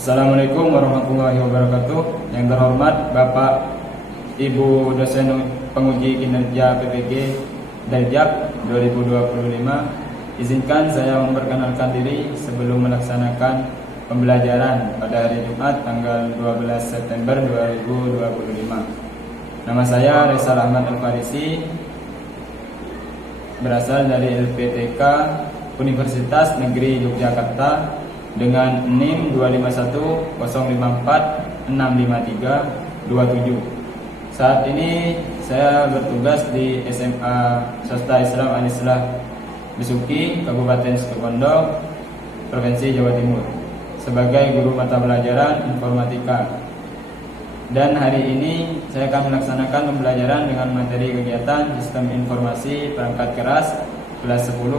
Assalamualaikum warahmatullahi wabarakatuh. Yang terhormat Bapak Ibu dosen penguji kinerja PPG Daljak 2025, izinkan saya memperkenalkan diri sebelum melaksanakan pembelajaran pada hari Jumat tanggal 12 September 2025. Nama saya Reza Rahmat Al-Farisi, berasal dari LPTK Universitas Negeri Yogyakarta dengan NIM 25105465327. Saat ini saya bertugas di SMA Swasta Islam Al-Islah Besuki, Kabupaten Situbondo, Provinsi Jawa Timur, sebagai guru mata pelajaran informatika. Dan hari ini saya akan melaksanakan pembelajaran dengan materi kegiatan Sistem Informasi Perangkat Keras kelas 10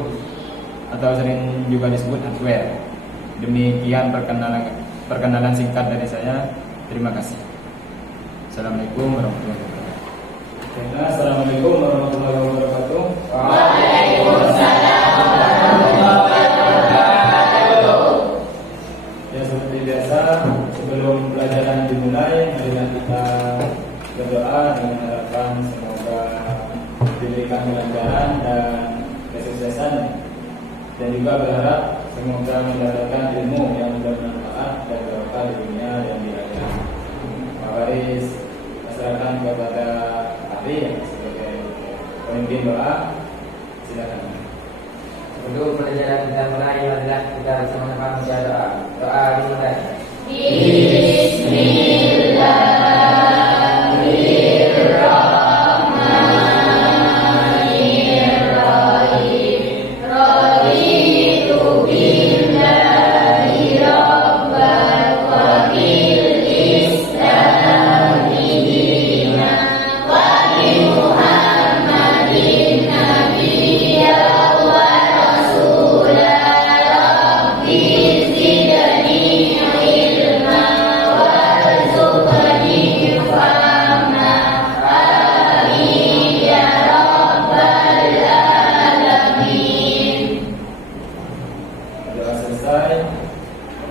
atau sering juga disebut hardware. Demikian perkenalan singkat dari saya. Terima kasih. Assalamualaikum warahmatullahi wabarakatuh. Assalamualaikum warahmatullahi wabarakatuh. Waalaikumsalam warahmatullahi wabarakatuh. Ya, seperti biasa, sebelum pelajaran dimulai, marilah kita berdoa dengan harapan semoga diberikan kelancaran dan kesuksesan, dan juga berharap semoga mendapatkan ilmu yang bermanfaat dan berkah di dunia dan di akhirat. Pak Waris, masyarakat kepada Ari sebagai pemimpin doa, silakan. Untuk pelajaran kita mulai, marilah kita bersama-sama membaca doa. Doa dimulai.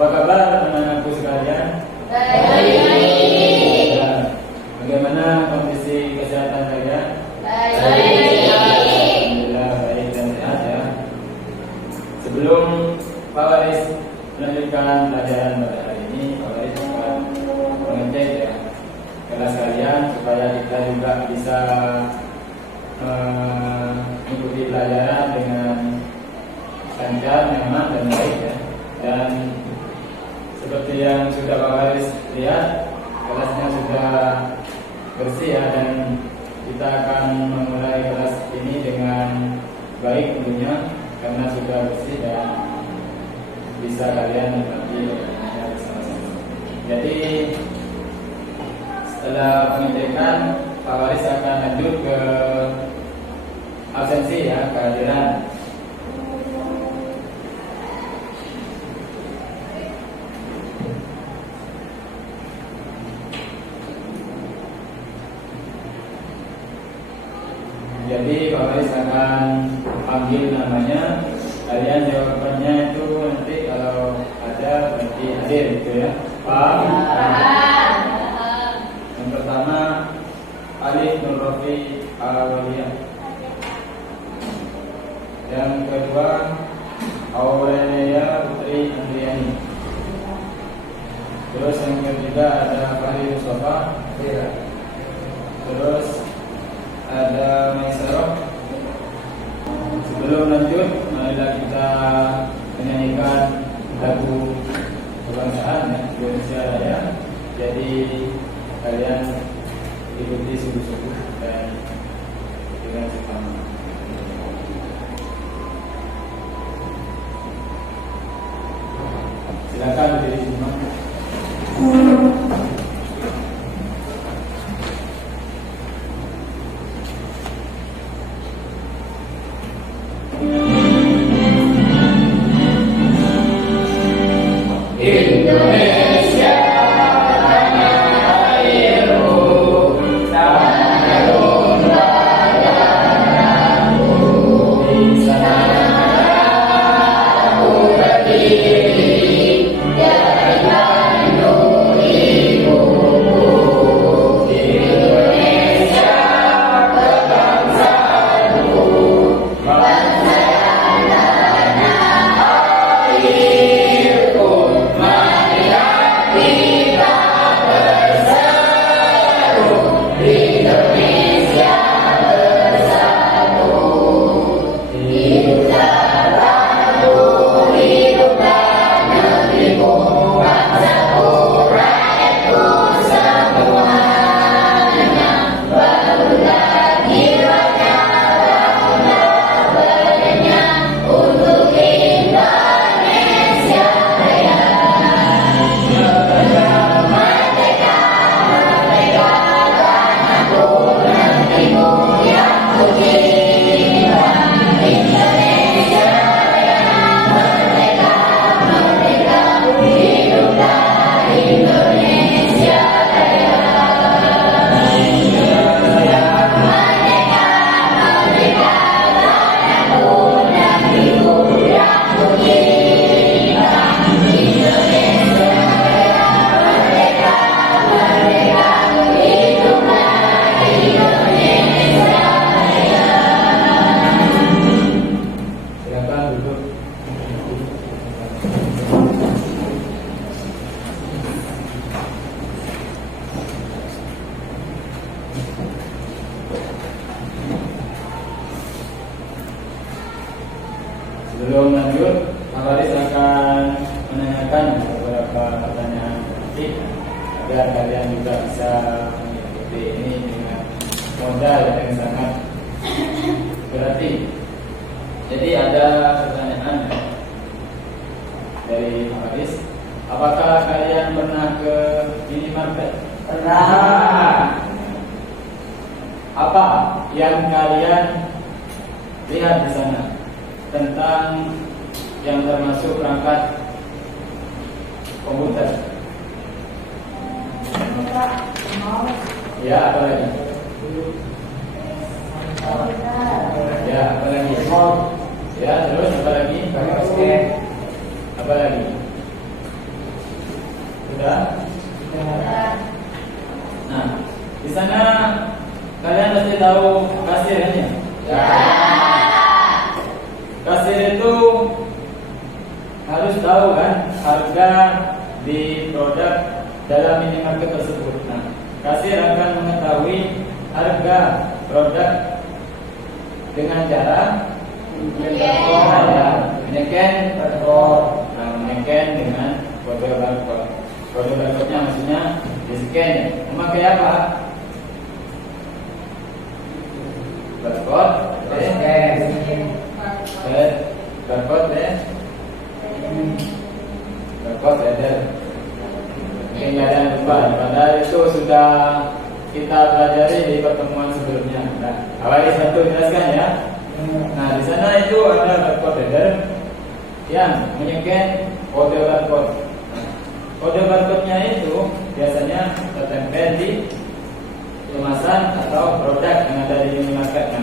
Apa kabar anak-anakku sekalian? Baik. Bagaimana kondisi kesehatan kalian? Baik. Alhamdulillah baik dan sehat ya. Sebelum Pak Waris melanjutkan pelajaran pada hari ini, Pak Waris akan mengecek ya kelas kalian supaya kita juga bisa mengikuti pelajaran dengan lancar, nyaman dan baik ya. Dan seperti yang sudah Pak Waris lihat, kelasnya sudah bersih ya, dan kita akan memulai kelas ini dengan baik tentunya karena sudah bersih dan bisa kalian nikmati bersama-sama. Jadi setelah pengecekan, Pak Waris akan lanjut ke absensi ya, kehadiran. Jadi Pak Waris akan panggil namanya, kalian jawabannya itu nanti kalau ada berarti hadir gitu ya. Pak. Yang pertama Alif Nur Rofi Awaliyah. Yang kedua Aurelia Putri Andriani. Terus yang ketiga ada Fahri Mustafa. Terus ada Maisarah. Sebelum lanjut, marilah kita menyanyikan lagu kebangsaan ya, Indonesia Raya. Jadi kalian ikuti sungguh-sungguh dan dengan seksama. Silakan berdiri semua. Indonesia tanah airku, tanah rumah darahku, di sana aku berdiri, menanyakan beberapa pertanyaan nanti agar kalian juga bisa mengikuti ini dengan modal yang sangat berarti. Jadi ada pertanyaan dari Pak Haris, apakah kalian pernah ke minimarket? Pernah. Apa yang kalian lihat di sana tentang yang termasuk perangkat komputer? Ya, apa lagi? Ya, apa lagi? Ya, terus apa lagi? Apa lagi? Sudah? Nah, di sana kalian pasti tahu kasir kan ya? Ya. Kasir itu harus tahu kan harga di produk dalam minimarket tersebut. Nah, kasir akan mengetahui harga produk dengan cara menyeken barcode. Nah, menyeken dengan kode barcode. Kode barcode-nya maksudnya di-scan ya. Memakai apa? Barcode, barcode ya. Barcode header. Mungkin kalian lupa, padahal itu sudah kita pelajari di pertemuan sebelumnya. Nah, awalnya satu jelaskan ya. Nah, di sana itu ada barcode header yang menyeken kode barcode. Nah, kode barcode-nya itu biasanya tertempel di kemasan atau produk yang ada di minimarketnya.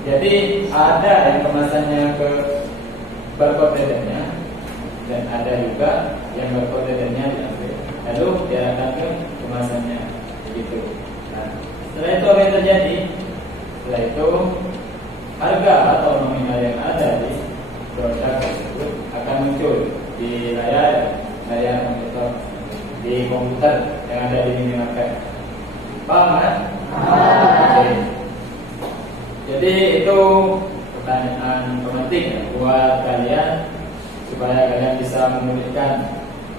Jadi ada yang kemasannya ke barcode header-nya dan ada juga yang barcode header-nya diambil lalu diarahkan ke kemasannya begitu. Nah, setelah itu apa yang terjadi? Setelah itu harga atau nominal yang ada di produk tersebut akan muncul di layar monitor di komputer yang ada di minimarket. Paham kan? Oke. Jadi itu pertanyaan pemantik ya, buat kalian supaya kalian bisa memulihkan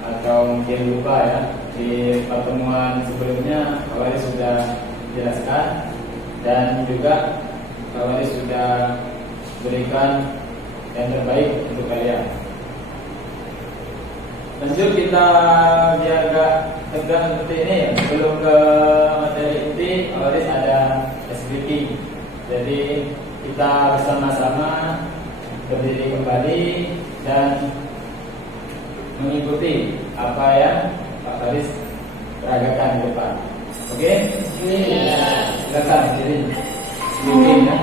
atau mungkin lupa ya. Di pertemuan sebelumnya Pak Waris sudah jelaskan dan juga Pak Waris sudah berikan yang terbaik untuk kalian. Lanjut kita biar agak tegang seperti ini ya. Sebelum ke materi inti, Pak Waris ada speaking. Jadi kita bersama-sama berdiri kembali dan mengikuti apa yang Pak Faris peragakan di depan. Oke? Silakan jadi speaking ya.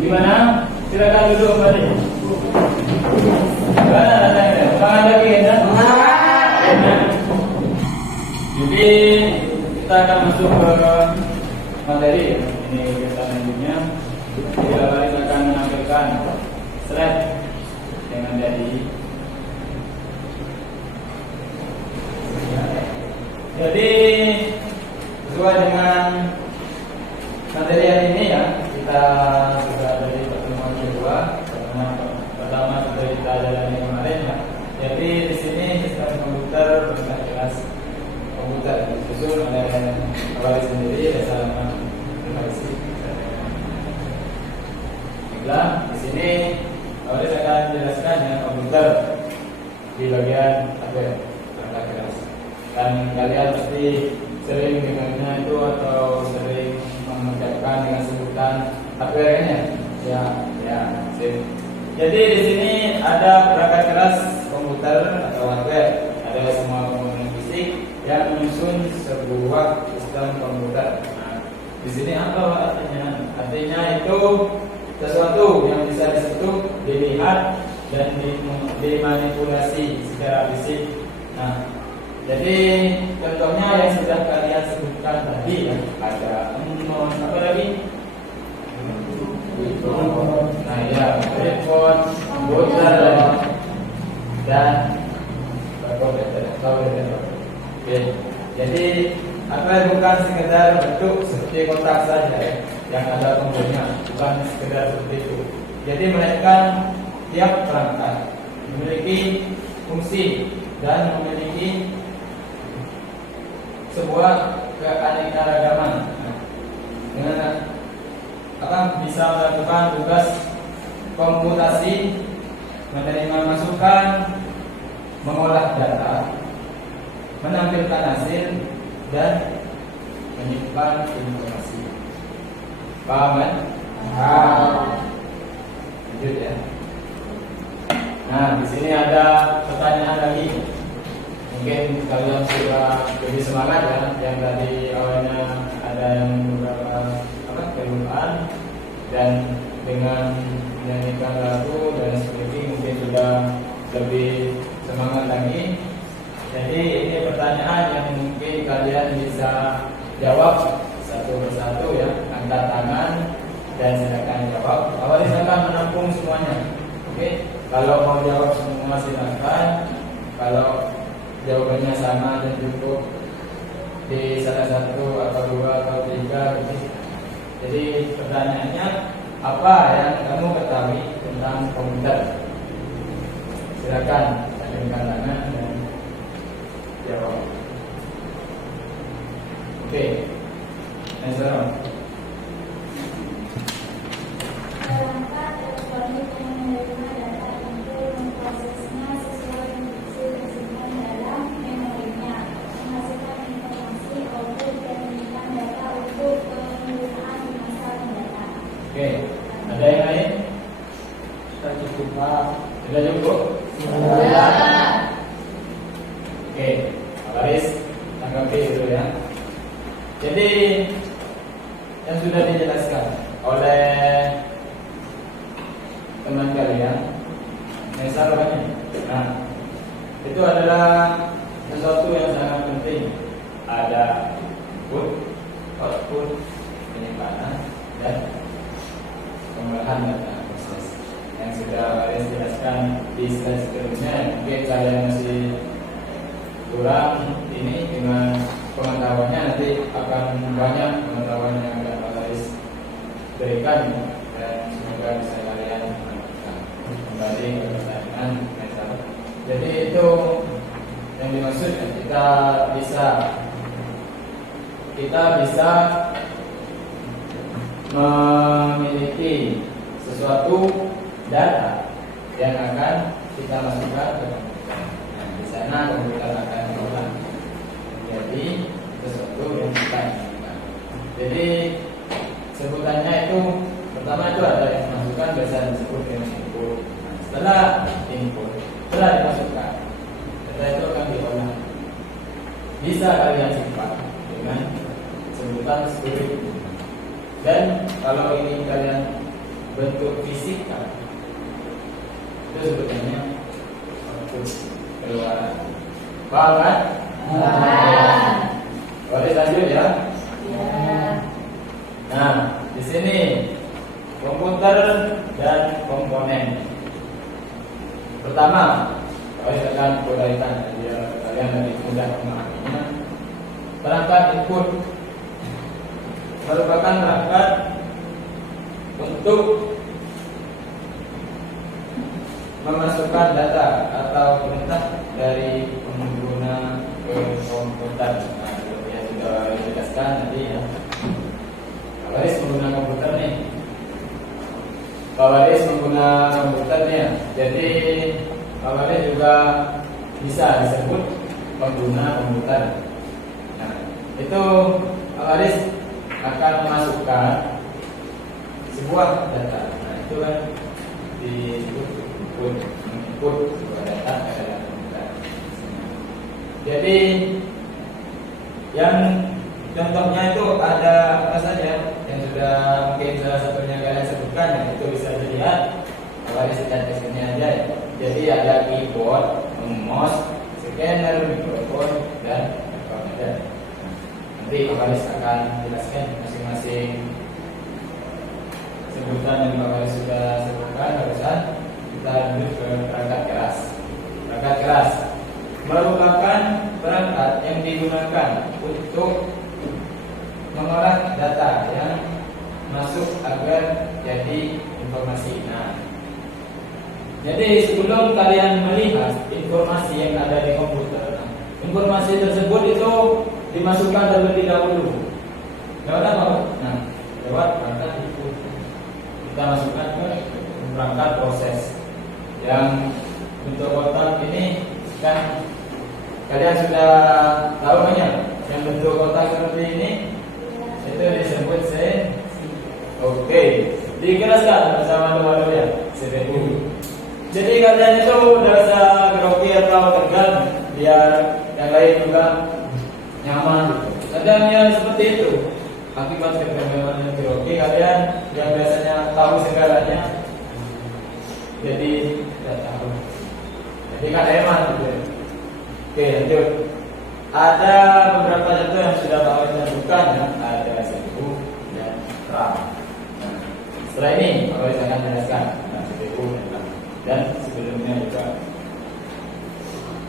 Gimana? Silakan duduk kembali. Semangat lagi kan? Jadi kita akan masuk ke materi ya. Ini kita lanjutnya. Jadi Baris akan menampilkan slide dengan jadi. Jadi sesuai dengan materi hari ini ya, kita sudah dari pertemuan kedua. Pertama sudah kita jalani kemarin ya. Jadi di sini sistem komputer berbagai kelas komputer disusun oleh Baris sendiri bersama device. Baiklah, di sini Baris akan menjelaskan ya komputer di bagian hardware perangkat keras. Dan kalian pasti sering dengarnya itu atau sering mengucapkan dengan sebutan hardware-nya. Ya, sip. Jadi di sini ada perangkat keras komputer atau hardware, ada semua komponen fisik yang menyusun sebuah sistem komputer. Nah, di sini apa artinya? Artinya itu sesuatu yang bisa disentuh, dilihat, dan dimanipulasi secara fisik. Nah, jadi contohnya yang sudah kalian sebutkan tadi ya, ada apa lagi? Nah ya, telepon, komputer dan kalkulator. Oke. Jadi apa bukan sekedar bentuk seperti kotak saja ya, yang ada tombolnya, bukan sekedar seperti itu. Jadi melainkan tiap perangkat memiliki fungsi dan memiliki sebuah keanekaragaman dengan akan bisa melakukan tugas komputasi, menerima masukan, mengolah data, menampilkan hasil, dan menyimpan informasi. Paham kan? Lanjut ya. Nah, di sini ada pertanyaan lagi. Mungkin kalian sudah lebih semangat ya. Yang tadi awalnya ada yang beberapa kelupaan dan dengan menyanyikan lagu dan speaking mungkin sudah lebih semangat lagi. Jadi ini pertanyaan yang mungkin kalian bisa jawab satu persatu ya, angkat tangan dan silakan jawab. Awalnya silakan menampung semuanya. Oke, kalau mau jawab semua silakan. Kalau jawabannya sama dan cukup di salah satu atau dua atau tiga gitu. Jadi pertanyaannya, apa yang kamu ketahui tentang komputer? Silakan angkat tangan dan jawab. Oke, answer. Perangkat elektronik yang menerima data itu memprosesnya sesuai instruksi tersimpan dalam memorinya, menghasilkan informasi, output, dan menyimpan data untuk penggunaan di masa mendatang. Oke, ada yang lain? Sudah cukup Pak. Sudah cukup? Sudah. Oke, Baris tanggapi dulu ya. Jadi yang sudah dijelaskan oleh teman kalian, misalnya, nah itu adalah sesuatu yang sangat penting. Ada input, output, penyimpanan, dan pengolahan data proses yang sudah Baris jelaskan di slide sebelumnya. Mungkin kalian masih kurang ini dengan pengetahuannya, nanti akan banyak pengetahuan yang akan Baris berikan dan semoga bisa kalian lakukan. Kembali ke pertanyaan metal. Jadi itu yang dimaksud ya, kita bisa memiliki sesuatu data yang akan kita masukkan ke komputer. Nah, di sana komputer akan mengolah menjadi sesuatu yang kita inginkan. Jadi sebutannya itu pertama itu ada yang masukkan, biasa disebut dengan input. Nah, setelah input, setelah dimasukkan, data itu akan diolah. Bisa kalian simpan dengan sebutan storage. Dan kalau ini kalian bentuk fisik kan? Itu sebenarnya output keluaran. Paham kan? Boleh lanjut ya? Nah, di sini komputer dan komponen. Pertama, kalian akan berkaitan biar kalian lebih mudah memahaminya. Perangkat input merupakan perangkat untuk memasukkan data atau perintah dari pengguna ke komputer. Nah, seperti yang sudah dijelaskan tadi ya. Pak Waris mengguna komputer nih. Pak Waris mengguna komputernya. Jadi Pak Waris juga bisa disebut pengguna komputer. Nah, itu Pak Waris akan memasukkan sebuah data. Nah, itu kan disebut input sebuah data ke dalam komputer. Jadi yang contohnya itu ada apa saja yang sudah mungkin salah satunya kalian sebutkan, ya, itu bisa dilihat kalau di sekitar sini aja. Jadi ada keyboard, mouse, scanner, mikrofon, dan komputer. Nanti Pak Waris akan jelaskan masing-masing sebutan yang Pak Waris sudah sebutkan barusan. Kita lanjut ke perangkat keras. Perangkat keras merupakan perangkat yang digunakan untuk mengolah data yang masuk agar jadi informasi. Nah, jadi sebelum kalian melihat informasi yang ada di komputer, informasi tersebut itu dimasukkan terlebih dahulu. Lewat apa? Nah, lewat perangkat input. Kita masukkan ke perangkat proses. Yang bentuk kotak ini kan kalian sudah tahu kan ya? Yang bentuk kotak seperti ini itu disebut Oke, dikeraskan bersama dua ya, CPU. Jadi kalian itu udah usah grogi atau tegang, biar yang lain juga nyaman. Kadang yang seperti itu, akibat ketegangan yang grogi, kalian yang biasanya tahu segalanya, jadi tidak tahu. Jadi kan hemat gitu. Oke, lanjut. Ada beberapa contoh yang sudah Pak Waris tentukan, ada CPU dan RAM. Nah, setelah ini Pak Waris akan jelaskan CPU dan RAM, dan sebelumnya juga.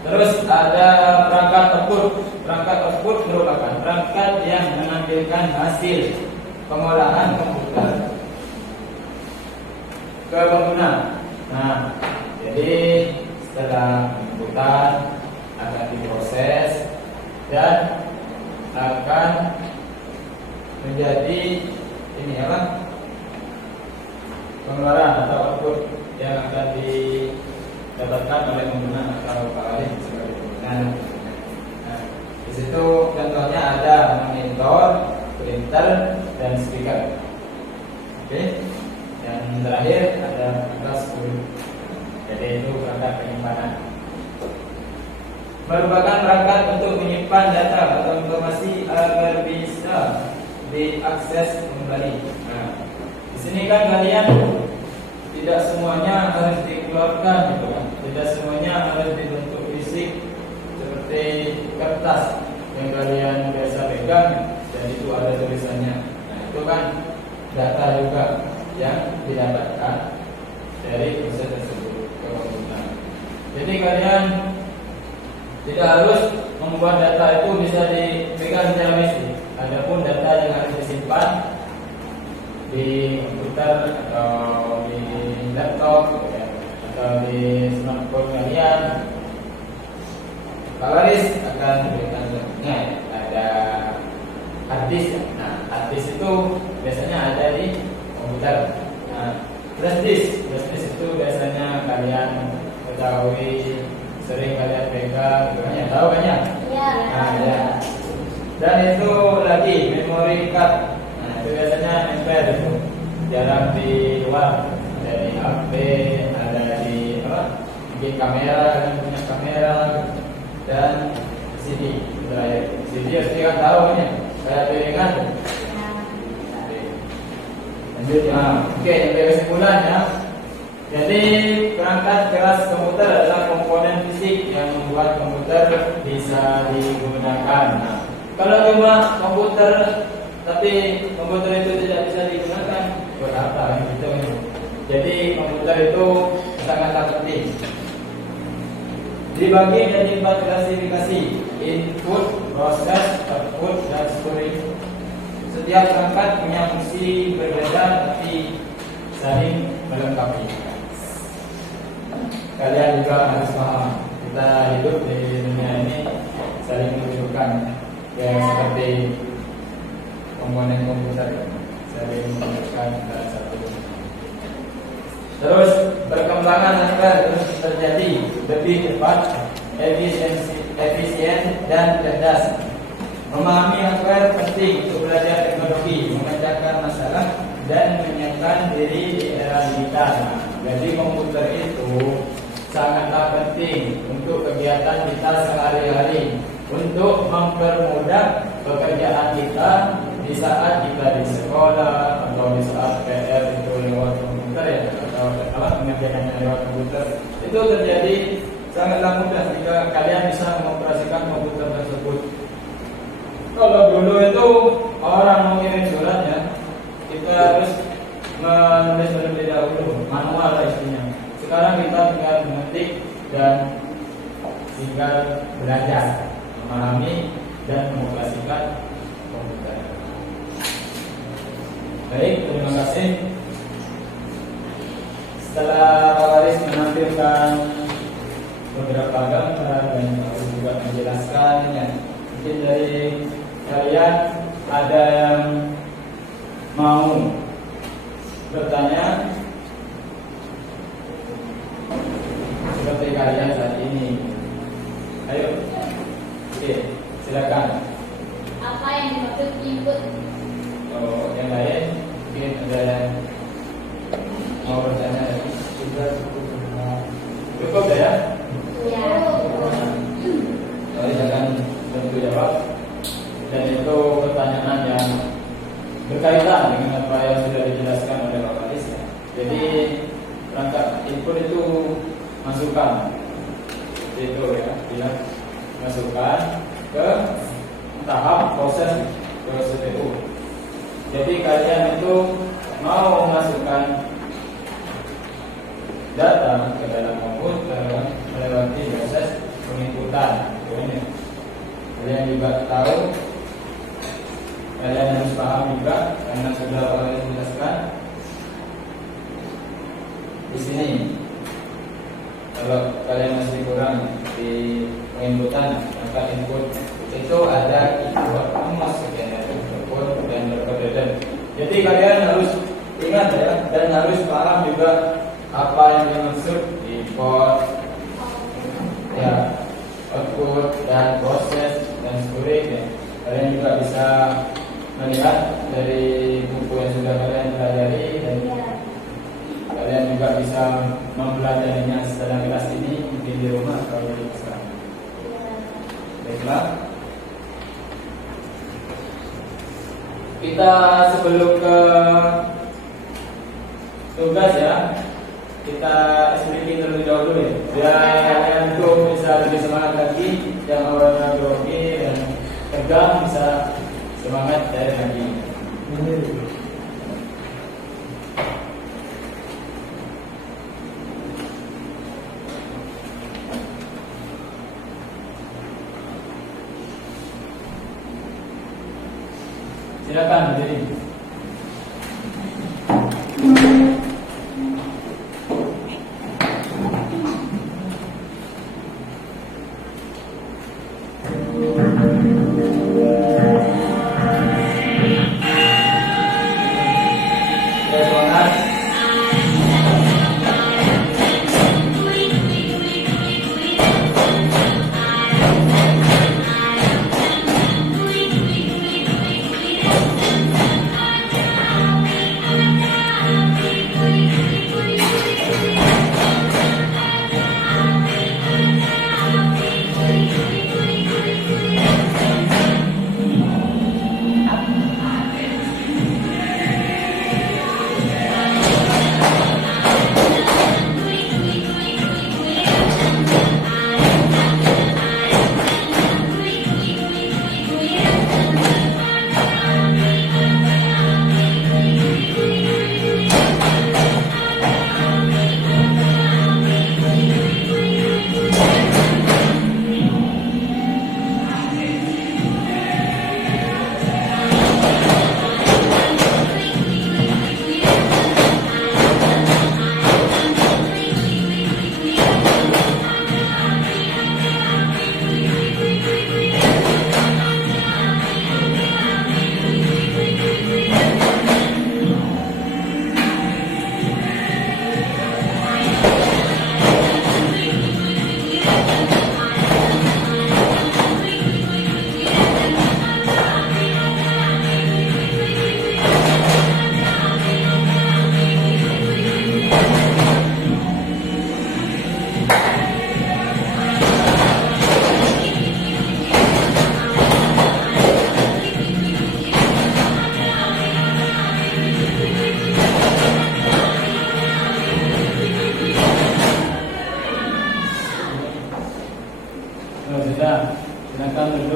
Terus ada perangkat output. Perangkat output merupakan perangkat yang menampilkan hasil pengolahan komputer ke pengguna. Nah, jadi setelah inputan akan diproses dan akan menjadi ini apa? Pengeluaran atau output yang akan didapatkan oleh pengguna atau Pak Waris sebagai pengguna. Nah, di situ contohnya ada monitor, printer, dan speaker. Oke. Yang terakhir ada kertas pulpen. Jadi itu perangkat penyimpanan. Merupakan perangkat untuk menyimpan data atau informasi agar bisa diakses kembali. Nah, di sini kan kalian tidak semuanya harus dikeluarkan, gitu kan? Tidak semuanya harus dibentuk fisik seperti kertas yang kalian biasa pegang dan itu ada tulisannya. Nah, itu kan data juga yang didapatkan dari proses tersebut ke komputer. Jadi kalian tidak harus membuat data itu bisa dipegang secara fisik. Adapun data yang harus disimpan di komputer atau di laptop ya, atau di smartphone kalian, Pak Waris akan berikan contohnya. Ada hard disk. Nah, hard disk itu biasanya ada di komputer. Nah, flash disk itu biasanya kalian ketahui, sering kalian pegang, banyak tahu banyak. Iya. Nah, ya. Dan itu lagi memory card. Nah, itu biasanya nempel itu, jarang di luar. Ada di HP, ada di apa? Bikin kamera, kalian punya kamera, dan CD. CD pasti kan tahu kan ya? Kayak piringan. Oke, sampai kesimpulan ya. Jadi perangkat keras komputer adalah komponen fisik yang membuat komputer bisa digunakan. Nah, kalau cuma komputer tapi komputer itu tidak bisa digunakan, buat apa gitu? Jadi komputer itu sangatlah penting. Dibagi menjadi 4 klasifikasi: input, proses, output, dan storage. Setiap perangkat punya fungsi berbeda tapi saling melengkapi. Kalian juga harus paham, kita hidup di dunia ini saling membutuhkan, ya seperti komponen komputer saling membutuhkan salah satu. Terus perkembangan hardware terus terjadi lebih cepat, efisien dan cerdas. Memahami hardware penting untuk belajar teknologi, memecahkan masalah, dan menyiapkan diri di era digital. Jadi komputer itu sangatlah penting untuk kegiatan kita sehari-hari, untuk mempermudah pekerjaan kita di saat kita di sekolah atau di saat PR itu lewat komputer ya, atau mengerjakannya lewat komputer. Itu terjadi sangatlah mudah jika kalian bisa mengoperasikan komputer tersebut. Kalau dulu itu orang mau kirim surat ya, kita harus menulis terlebih dahulu, manual lah istilahnya. Sekarang kita tinggal mengetik dan tinggal belajar memahami dan mengoperasikan komputer. Baik, terima kasih. Setelah Pak Waris menampilkan beberapa gambar dan juga menjelaskannya, mungkin dari kalian ada yang mau bertanya seperti kalian saat ini? Ayo, oke, silakan. Apa yang dimaksud input? Oh, yang lain mungkin ada yang mau bertanya lagi? Cukup ya? Ya. Jadi jangan tentu jawab. Dan itu pertanyaan yang berkaitan dengan apa yang sudah dijelaskan oleh Pak Waris ya. Jadi perangkat input itu masukan, itu ya, masukkan ke tahap proses ke CPU. Jadi kalian itu mau memasukkan data ke dalam komputer melewati proses penginputan. Ini kalian juga tahu, kalian harus paham juga karena sudah oleh dijelaskan di sini. Kalau kalian masih kurang di penginputan, maka input itu ada input masuk input dan berkode. Jadi kalian harus ingat ya, dan harus paham juga apa yang dimaksud input, ya, output dan proses dan storage ya. Kalian juga bisa melihat dari buku yang sudah kalian pelajari, dan kalian juga bisa mempelajarinya setelah kelas ini mungkin di rumah atau di kelas. Baiklah, kita sebelum ke tugas ya, kita explain terlebih dahulu ya, biar kalian tuh bisa lebih semangat lagi. Yang awalnya grogi dan tegang bisa semangat dari lagi. Silakan berdiri.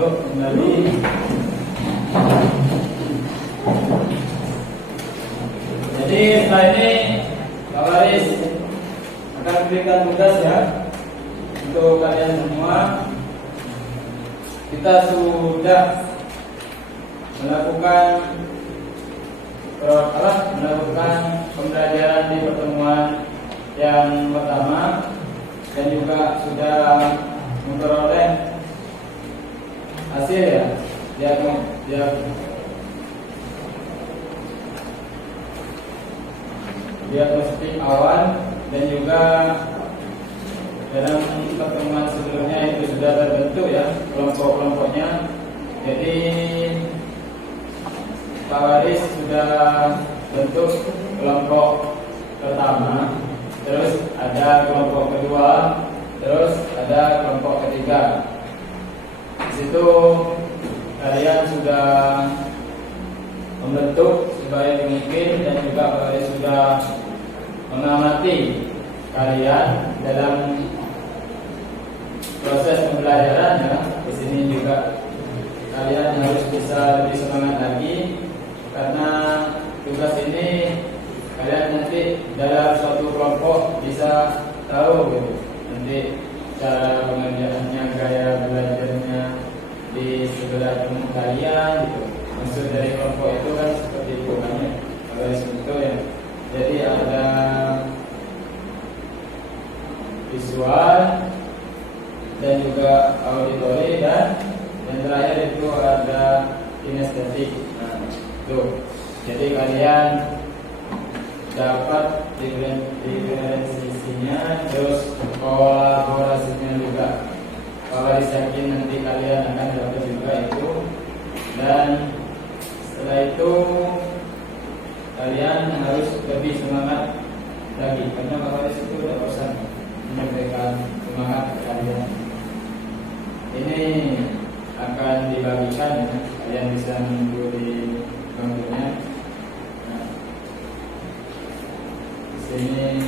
duduk kembali. Jadi setelah ini Pak Waris akan berikan tugas ya untuk kalian semua. Kita sudah melakukan pembelajaran di pertemuan yang pertama dan juga sudah memperoleh hasil ya diagnostik awan, dan juga dalam pertemuan sebelumnya itu sudah terbentuk ya kelompok-kelompoknya. Jadi Pak Waris sudah bentuk kelompok pertama, terus ada kelompok kedua, terus ada kelompok ketiga. Di situ kalian sudah membentuk sebaik mungkin, dan juga Pak Waris sudah mengamati kalian dalam proses pembelajaran ya. Di sini juga kalian harus bisa lebih semangat lagi, karena tugas ini kalian nanti dalam suatu kelompok bisa tahu gitu. Nanti cara pengerjaannya, gaya belajarnya di sebelah teman kalian gitu. Maksud dari kelompok itu kan seperti itu kan ya, itu ya. Jadi ada visual dan juga auditori, dan yang terakhir itu ada kinestetik. Nah, itu. Jadi kalian dapat diferensiasinya, terus kolaborasinya juga. Pak Waris yakin nanti kalian akan dapat juga itu. Dan setelah itu kalian harus lebih semangat lagi, karena Pak Waris itu udah bosan menyampaikan semangat ke kalian. Ini akan dibagikan ya, kalian bisa menunggu di bangkunya. Nah, di sini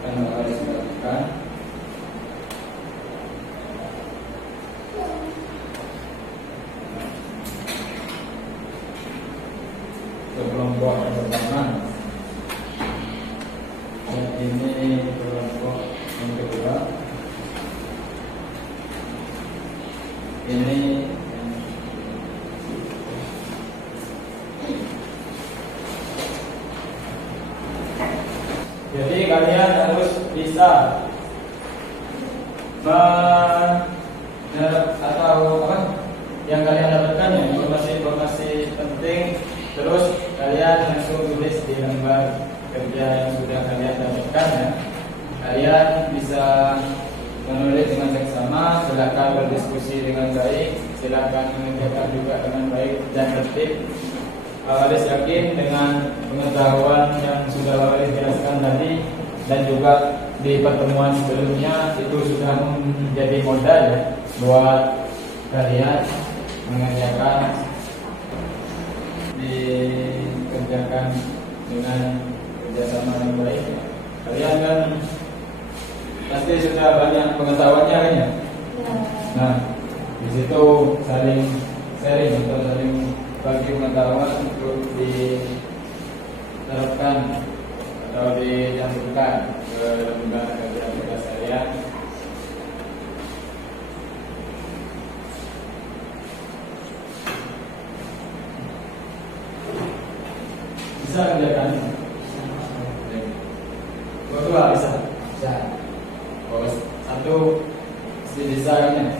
akan Pak Waris bagikan. Kelompok yang pertama, dan ini kelompok yang kedua. Ini jadi kalian harus bisa atau apa yang kalian dapatkan ya, informasi penting. Terus kalian langsung tulis di lembar kerja yang sudah kalian dapatkan ya. Kalian bisa menulis dengan seksama, silakan berdiskusi dengan baik, silakan mengerjakan juga dengan baik dan tertib. Pak Waris yakin dengan pengetahuan yang sudah Pak Waris jelaskan tadi, dan juga di pertemuan sebelumnya itu sudah menjadi modal ya buat kalian mengerjakan, dikerjakan dengan kerjasama yang baik. Kalian kan pasti sudah banyak pengetahuannya kan ya. Nah, di situ saling sharing atau saling bagi pengetahuan untuk diterapkan atau dicantumkan ke lembar kerja tugas kalian. Bisa kerjakan? Berdua bisa? Bisa. Oh, satu bisa kan ya?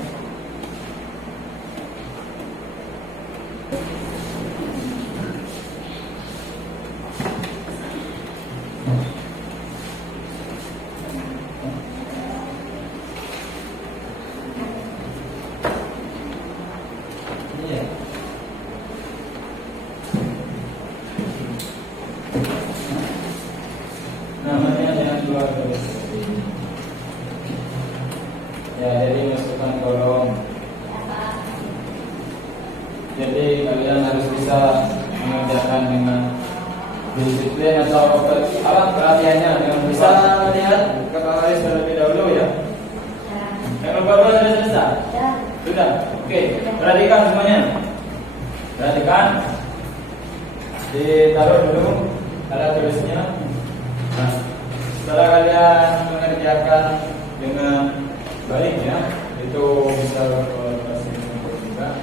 Namanya yang dua garis. Ya, jadi masukkan kolom. Jadi kalian harus bisa mengerjakan dengan disiplin atau alat perhatiannya dengan bisa melihat ke Pak Waris terlebih dahulu ya. Yang nomor 2 sudah selesai. Sudah. Oke, perhatikan semuanya. Perhatikan. Ditaruh dulu alat tulisnya. Nah, setelah kalian mengerjakan dengan baik ya, itu bisa berkolaborasi juga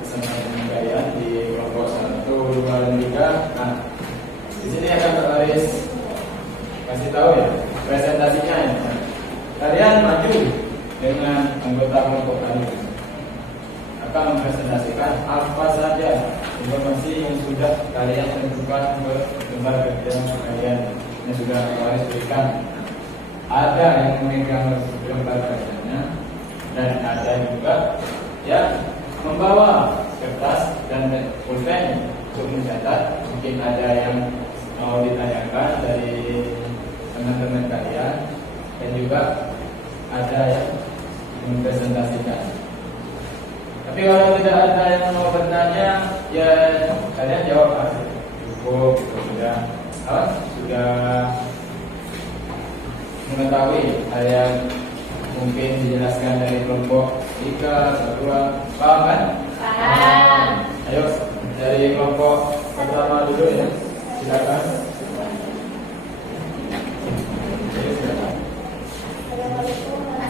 bersama dengan kalian di kelompok 1, 2, dan 3. Nah, di sini akan terbaris kasih tahu ya presentasinya ya. Kalian maju dengan anggota kelompok kalian akan mempresentasikan apa saja informasi yang sudah kalian tentukan ke lembar kerja kalian yang sudah kalian berikan. Ada yang memegang lembar kerjanya dan ada juga yang membawa kertas dan pulpen untuk mencatat. Mungkin ada yang mau ditanyakan dari teman-teman kalian dan juga ada yang mempresentasikan. Tapi kalau tidak ada yang mau bertanya, ya kalian jawab aja. Cukup, sudah mengetahui hal yang mungkin dijelaskan dari kelompok 3, 2, paham kan? Paham. Ayo dari kelompok pertama dulu ya, silakan.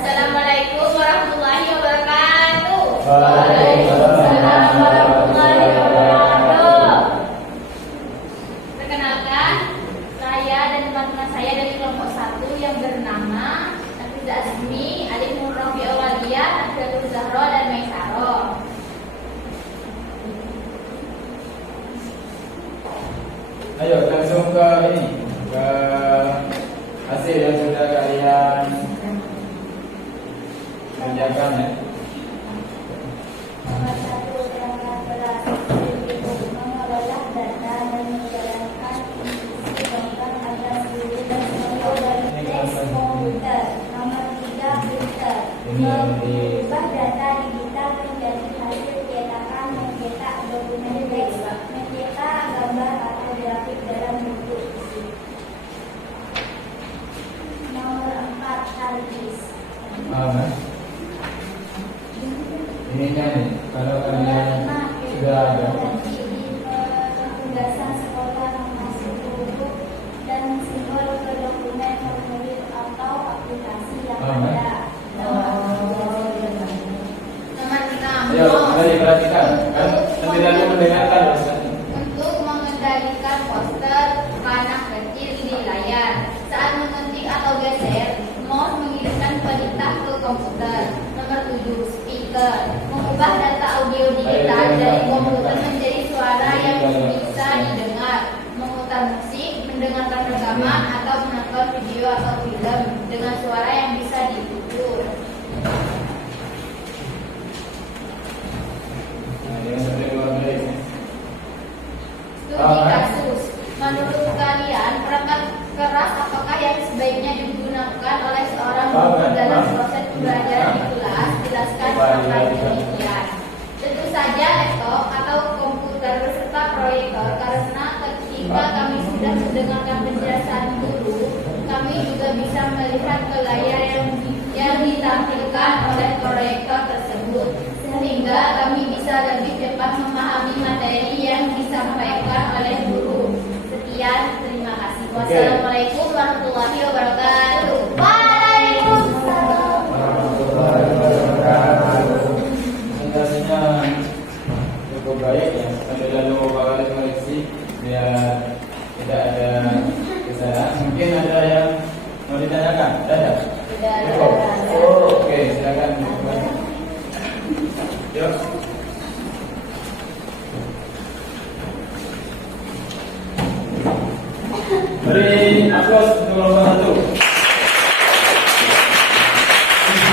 Assalamualaikum warahmatullahi wabarakatuh. Waalaikumsalam warahmatullahi wabarakatuh. Perkenalkan, saya dan teman-teman saya dari kelompok 1 yang bernama Nafiza Azmi, Alif Nur Rafi Awaliyah, Nafiatul Zahra, dan Maisaro. Ayo langsung ke ini, ke hasil yang sudah kalian kerjakan ya. Nomor 1, berangkat berhasil mengolah data dan menjalankan fungsi konten agar seluruh dan semua dari teks komputer. Nomor 3, printer mengubah data digital menjadi hasil cetakan, mencetak dokumen teks, mencetak gambar atau grafik dalam bentuk fisik. Nomor 4, hard disk. Paham kan? Ininya nih, kalau kalian sudah ada penugasan sekolah memasuk huruf dan simbol ke dokumen formulir atau aplikasi yang ada. Nomor 6. ayo mari perhatikan kan nanti lalu mendengarkan ustaznya. Untuk mengendalikan poster panah kecil di layar saat mengetik atau geser, mouse mengirimkan perintah ke komputer. Nomor 7, speaker mengubah data audio digital dari komputer menjadi suara yang bisa didengar, memutar musik, mendengarkan rekaman, atau menonton video atau film dengan suara yang bisa diukur. Nah, jangan sampai keluar dari sini. Studi kasus. Menurut kalian, perangkat keras apakah yang sebaiknya digunakan oleh seorang guru dalam proses pembelajaran di kelas? Jelaskan apakah demikian. Tentu saja laptop atau komputer beserta proyektor, karena ketika kami sudah mendengarkan penjelasan guru, kami juga bisa melihat ke layar yang ditampilkan oleh proyektor tersebut, sehingga kami bisa lebih cepat memahami materi yang disampaikan oleh guru. Sekian, terima kasih. Wassalamualaikum warahmatullahi wabarakatuh. Waalaikumsalam warahmatullahi wabarakatuh. Presentasinya cukup baik ya. Sambil lalu kalian koreksi biar tidak ada kesalahan. Mungkin ada yang mau ditanyakan? Ada? Tidak ada. Oh, oke, silakan. Yuk. Beri aplaus untuk kelompok 1.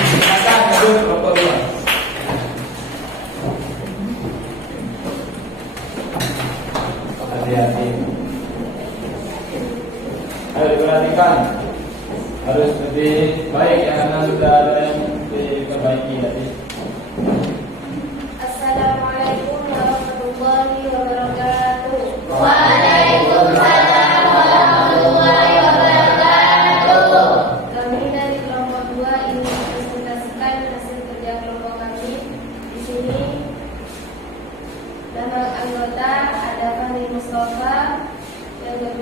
Silakan duduk kelompok 2. Hati-hati. Ayo diperhatikan. Harus lebih baik ya, karena sudah ada yang diperbaiki tadi. Assalamualaikum warahmatullahi wabarakatuh. Waalaikumsalam warahmatullahi wabarakatuh. Kami dari kelompok 2 ingin mempresentasikan hasil kerja kelompok kami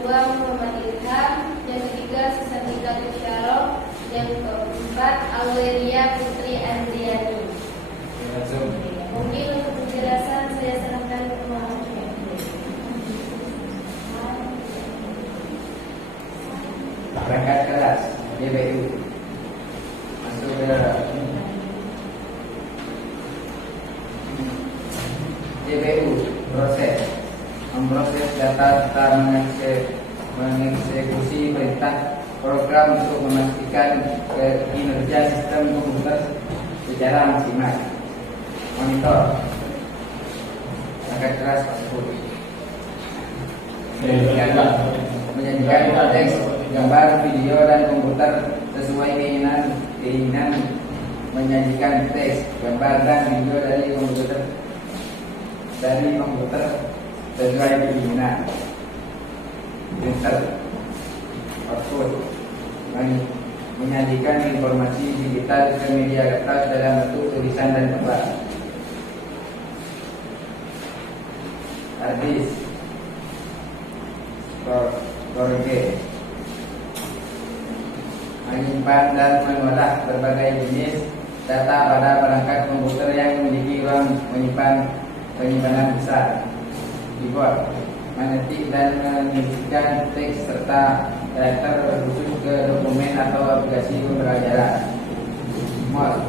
kedua Muhammad Ilham, yang ketiga Susantika Tusyaro, yang keempat Aurelia Putri Andriani. Mungkin untuk penjelasan saya serahkan ke Muhammad. Perangkat kelas DBU masuk ke DBU. Memproses data serta mengeksekusi perintah program untuk memastikan kinerja sistem komputer secara maksimal. Monitor perangkat kelas tersebut menyajikan teks, gambar, video, dan komputer sesuai keinginan menyajikan teks, gambar, dan video dari komputer sesuai keinginan. Printer output menyajikan informasi digital ke media kertas dalam bentuk tulisan dan gambar. Hard disk storage menyimpan dan mengolah berbagai jenis data pada perangkat komputer yang memiliki ruang penyimpanan besar. Keyboard mengetik dan mengisikan teks serta karakter khusus ke dokumen atau aplikasi pembelajaran. Mouse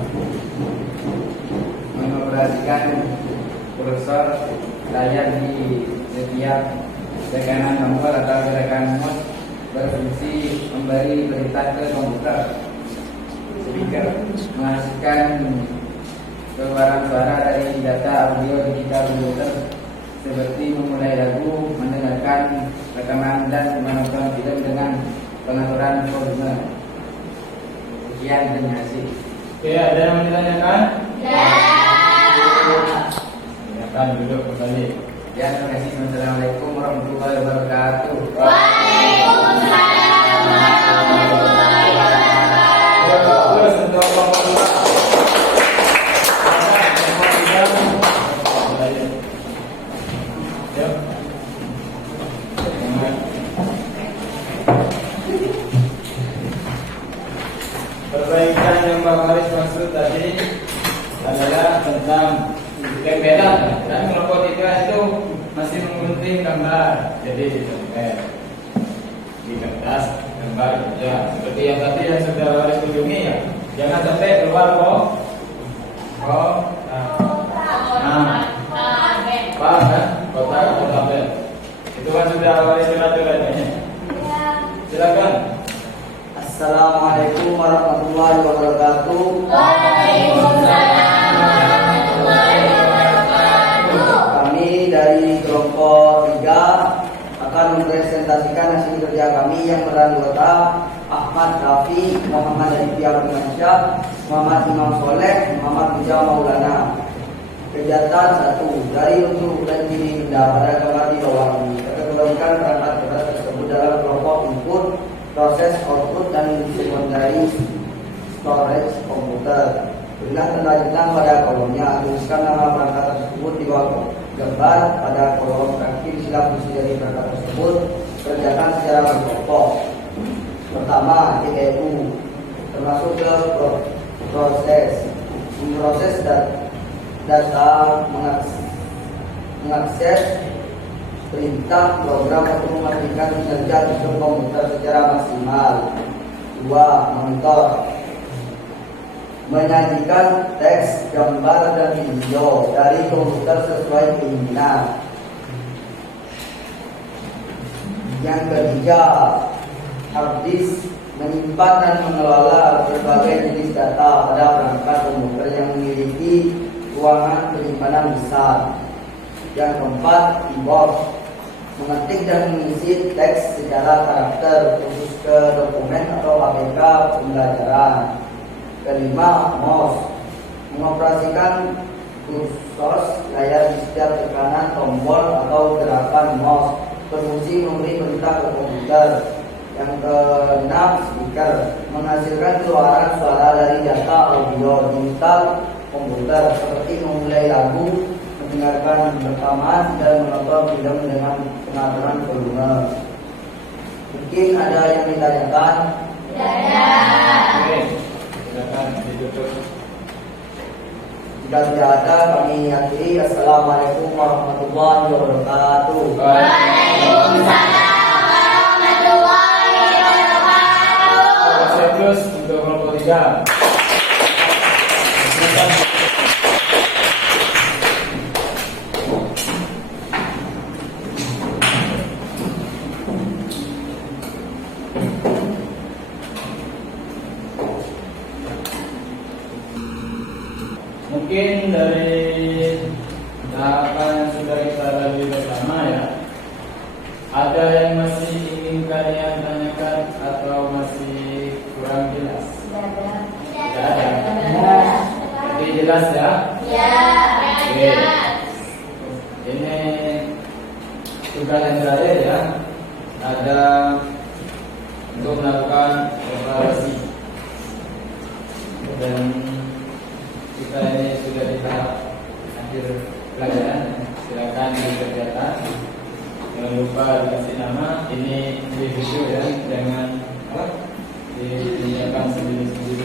mengoperasikan kursor layar di setiap tekanan tombol atau gerakan mouse berfungsi memberi perintah ke komputer. Speaker menghasilkan keluaran suara dari data audio digital komputer seperti memulai lagu, mendengarkan rekaman, dan menonton film dengan pengaturan volume. Sekian, terima kasih. Oke, ada yang ditanyakan? Ya. Silakan duduk kembali. Ya, terima kasih. Assalamualaikum warahmatullahi wabarakatuh. Waalaikumsalam warahmatullahi wabarakatuh. Terus untuk pembuka. Perbaikan yang Pak Faris maksud tadi adalah tentang tempelan. Dan kelompok 3 itu masih menggunting gambar, jadi ditempel di kertas gambar saja. Seperti yang tadi yang sudah Faris kunjungi ya, jangan sampai keluar kok. Paham kan? Kotak atau tabel. Itu kan sudah Faris kira-kiranya. Silakan. Assalamualaikum warahmatullahi wabarakatuh. Waalaikumsalam warahmatullahi wabarakatuh. Kami dari kelompok 3 akan mempresentasikan hasil kerja kami yang beranggota Ahmad Rafi, Muhammad Aditya Firmansyah, Muhammad Imam Soleh, Muhammad Ujah Maulana. Kegiatan 1. Dari untuk dan kiri benda pada gambar di bawah ini kategorikan perangkat keras tersebut dalam kelompok input, proses, output, dan secondary storage komputer. Berilah tanda jentang pada kolomnya. Tuliskan nama perangkat tersebut di bawah gambar pada kolom kaki. Sila fungsi dari perangkat tersebut. Kerjakan secara berkelompok. Pertama, CPU termasuk ke proses. Memproses data, mengakses perintah program untuk memastikan kinerja sistem komputer secara maksimal. 2. Monitor menyajikan teks, gambar, dan video dari komputer sesuai keinginan. Yang ketiga, hard disk menyimpan dan mengelola berbagai jenis data pada perangkat komputer yang memiliki ruangan penyimpanan besar. Yang keempat, keyboard mengetik dan mengisi teks secara karakter khusus ke dokumen atau APK pembelajaran. Kelima, mouse mengoperasikan kursor layar di setiap tekanan tombol atau gerakan mouse berfungsi memberi perintah ke komputer. Yang keenam, speaker menghasilkan keluaran suara dari data audio digital komputer seperti memulai lagu, mendengarkan rekaman, dan menonton film dengan pengaturan volume. Mungkin ada yang ditanyakan? Oke, silakan ditutup. Jika tidak ada, kami akhiri. Assalamualaikum warahmatullahi wabarakatuh. Waalaikumsalam warahmatullahi wabarakatuh. Terus untuk kelompok 3. Mungkin dari tahapan yang sudah kita lalui bersama ya, ada yang masih ingin kalian tanyakan atau masih kurang jelas? Tidak ada. Jadi jelas ya? Oke. Ini tugas yang terakhir ya, ada untuk melakukan evaluasi. Dan kita ini sudah di tahap akhir pelajaran. Silakan dikerjakan. Jangan lupa dikasih nama. Ini video ya, jangan dikerjakan sendiri-sendiri.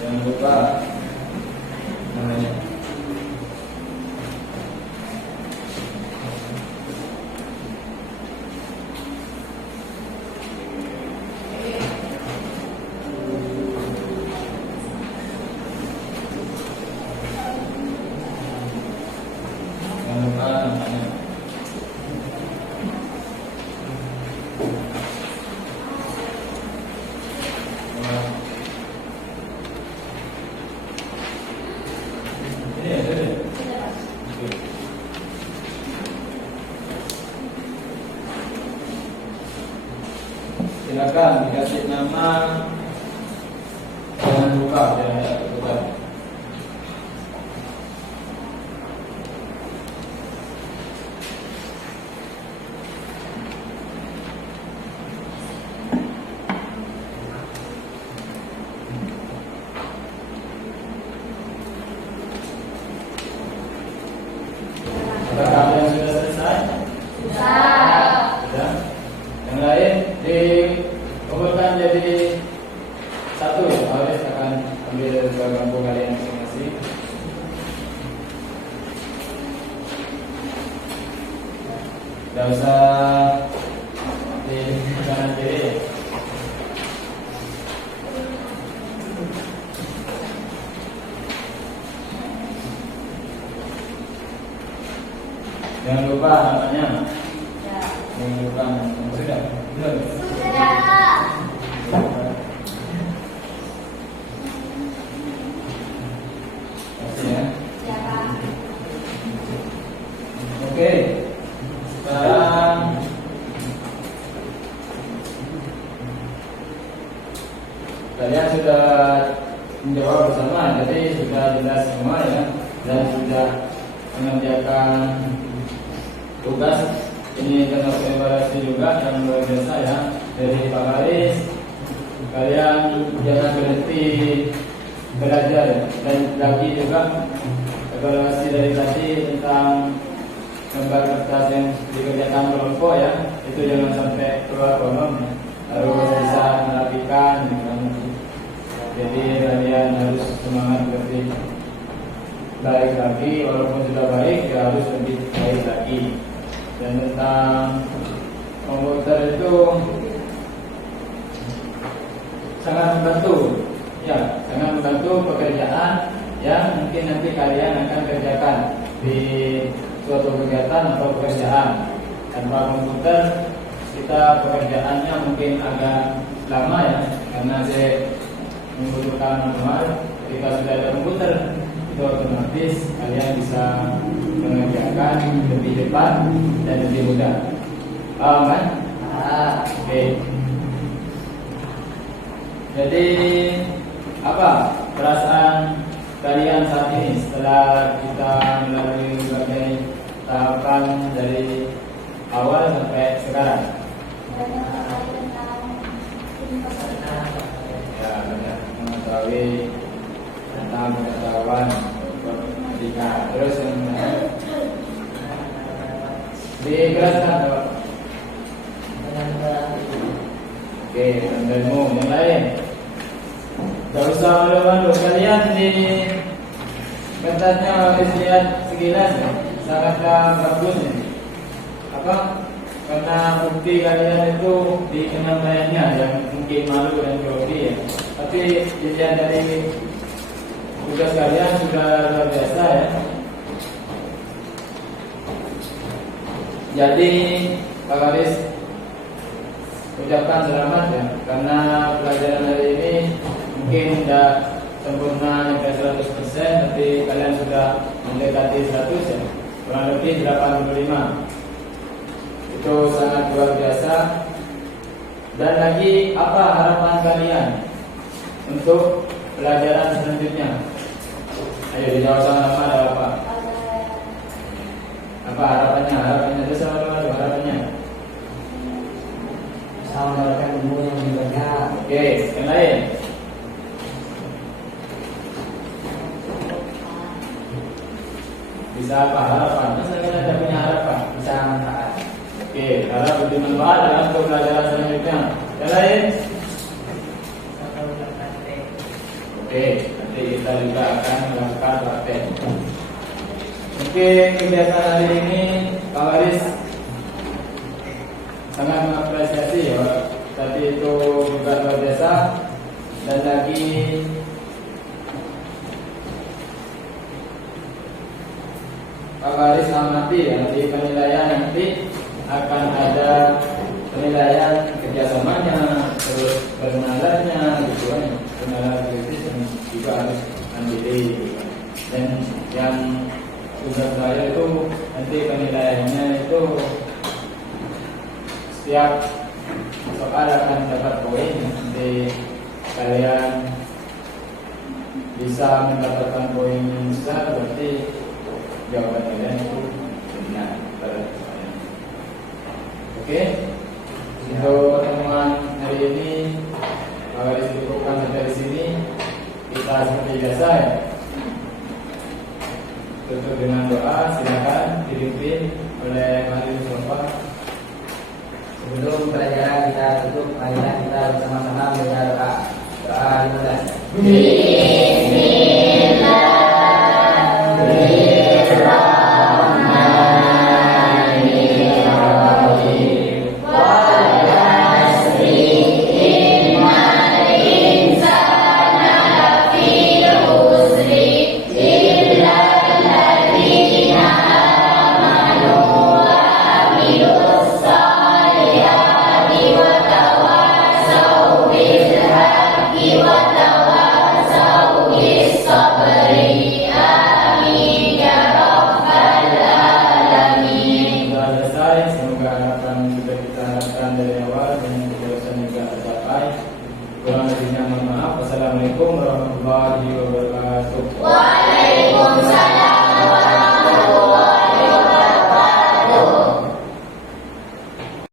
Jangan lupa namanya. Silakan dikasih nama. Jangan lupa jangan lupa. Apakah yang sudah selesai? Sudah. Yang lain dikumpulkan jadi satu ya. Harus akan ambil gambar kalian masing-masing. Tidak usah di kanan kiri. Jangan lupa namanya. Jangan lupa namanya. Sudah. Belum. Kasih ya. Oke. Sekarang kalian sudah menjawab bersama, jadi sudah jelas semua ya, dan sudah mengerjakan tugas ini termasuk evaluasi juga yang luar biasa ya dari Pak Haris. Kalian jangan berhenti belajar dan lagi juga evaluasi dari tadi tentang gambar kertas yang dikerjakan kelompok ya, itu jangan sampai keluar kolom ya. Harus bisa merapikan gitu. Jadi kalian harus semangat lebih baik lagi, walaupun sudah baik ya harus lebih baik lagi. Dan tentang komputer itu sangat membantu ya, sangat membantu pekerjaan yang mungkin nanti kalian akan kerjakan di suatu kegiatan atau pekerjaan. Tanpa komputer kita pekerjaannya mungkin agak lama ya, karena saya membutuhkan manual. Ketika sudah ada komputer itu otomatis kalian bisa mengerjakan lebih cepat dan lebih mudah. Paham kan? Oke. Jadi apa perasaan kalian saat ini setelah kita melalui berbagai tahapan dari awal sampai sekarang? Ya, banyak mengetahui tentang pengetahuan matematika. Terus yang Dikeraskan Pak. Oke, tandemu yang lain. Gak usah malu-malu, kalian di kertasnya harus lihat sekilas ya. Sangatlah bagus ya. Apa? Karena bukti kalian itu di penyampaiannya yang mungkin malu dan grogi ya. Tapi dilihat dari tugas kalian sudah luar biasa ya. Jadi Pak Karis ucapkan selamat ya, karena pelajaran hari ini mungkin tidak sempurna sampai 100%, tapi kalian sudah mendekati 100 ya, kurang lebih 85. Itu sangat luar biasa. Dan lagi apa harapan kalian untuk pelajaran selanjutnya? Ayo dijawab sama-sama, ada apa? Apa harapannya? Harapannya itu sama-sama, harapannya. Sama mendapatkan ilmu yang lebih banyak. Oke, yang lain. Bisa apa harapan? Masa kita tidak punya harapan? Bisa manfaat. Oke, harap lebih manfaat dalam untuk pelajaran selanjutnya. Yang lain? Oke, nanti kita juga akan melakukan praktek. Oke, kegiatan hari ini Pak Waris sangat mengapresiasi ya. Tadi itu juga luar biasa. Dan lagi Pak Waris amati ya, di penilaian nanti akan ada penilaian kerjasamanya, terus pengenalannya gitu kan, pengenalan kritis yang juga harus mandiri gitu kan. Dan yang tugas saya itu nanti penilaiannya itu setiap soal akan dapat poin. Nanti kalian bisa mendapatkan poin yang besar, berarti jawaban kalian itu benar pada soalnya. Oke, untuk pertemuan hari ini maka disebutkan sampai di sini. Kita seperti biasa ya, tutup dengan doa. Silakan dipimpin oleh Mari Mustafa. Sebelum pelajaran kita tutup, marilah kita bersama-sama membaca doa. Doa dimulai. Kurang lebihnya mohon maaf. Wassalamualaikum warahmatullahi wabarakatuh. Waalaikumsalam.